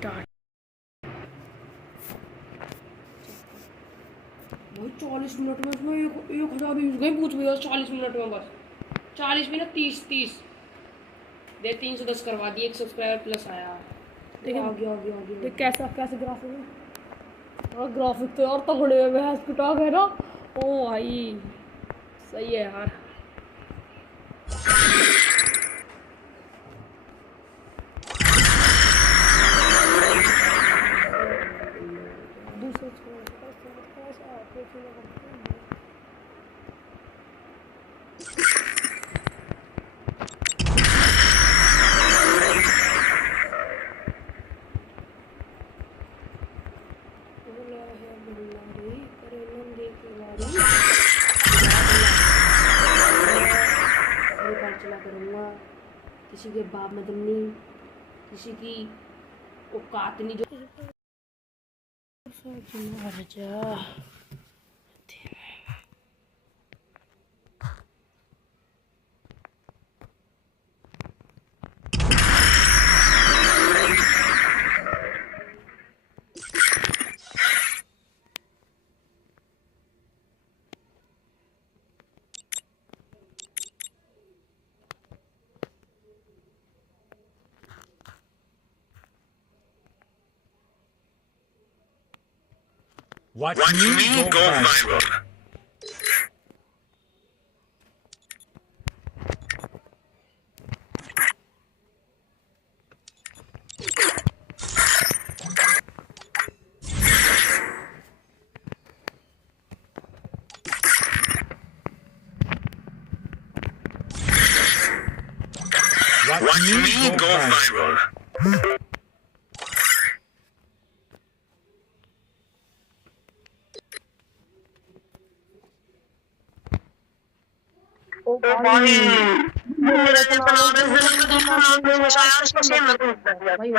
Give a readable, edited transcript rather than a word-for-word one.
Start. भाई 40 minute में उसमें 1,000 व्यूज गए पूछ भैया 40 मिनट में बस 40 भी ना 30 दे 310 करवा दिए 1 सब्सक्राइबर प्लस आया। देखिए आ गया देख कैसा कैसे ग्राफिक है और ग्राफिक तो यार तगड़े हुए हैं स्कूटा है ना। ओ भाई सही है यार। चला करूँगा किसी के बाप में नहीं किसी की औकात नहीं जो Watch me go viral. Watch me go viral. भाई मेरा तो नाम है जिसका नाम है शायद उसको सेम लग रहा है भाई